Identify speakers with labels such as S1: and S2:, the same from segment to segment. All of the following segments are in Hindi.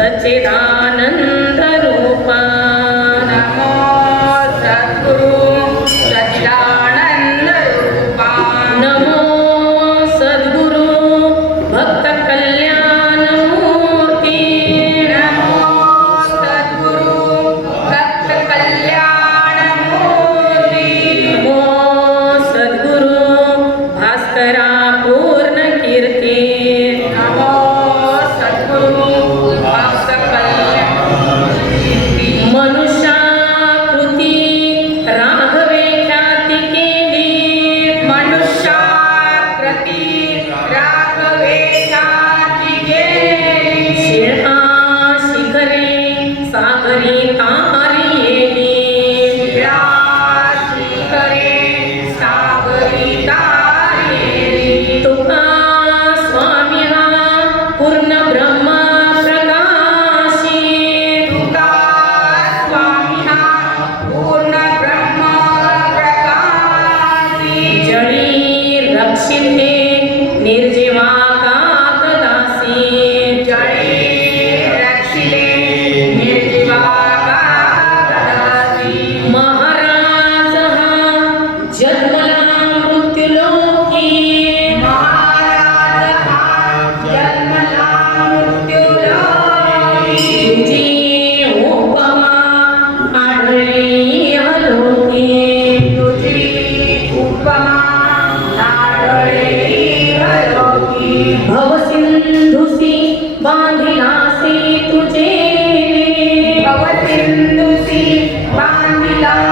S1: 神祈祷。निर्जीवा बांधिलासी तुझे
S2: भवतिंदुसी बांधिला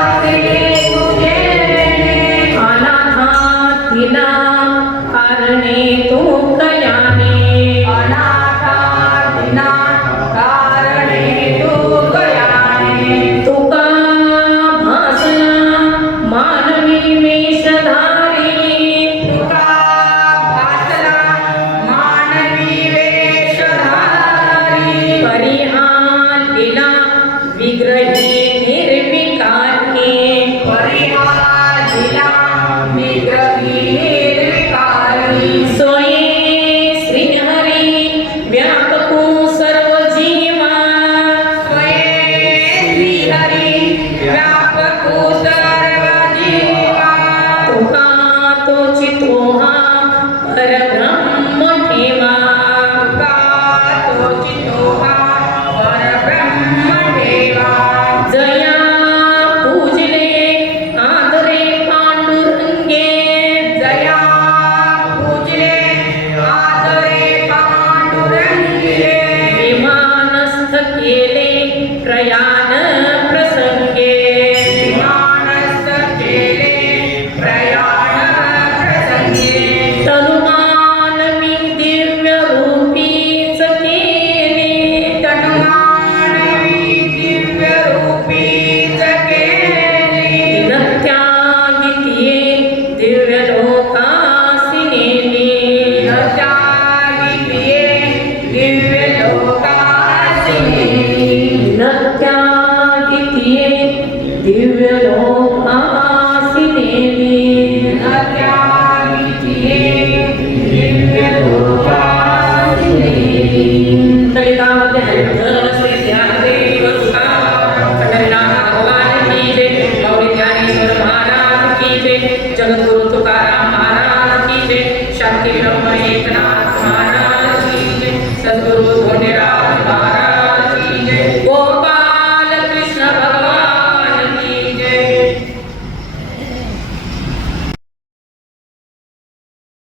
S1: निर्विकाने
S2: परिहार निर्विकाने
S1: प्रया Grazie.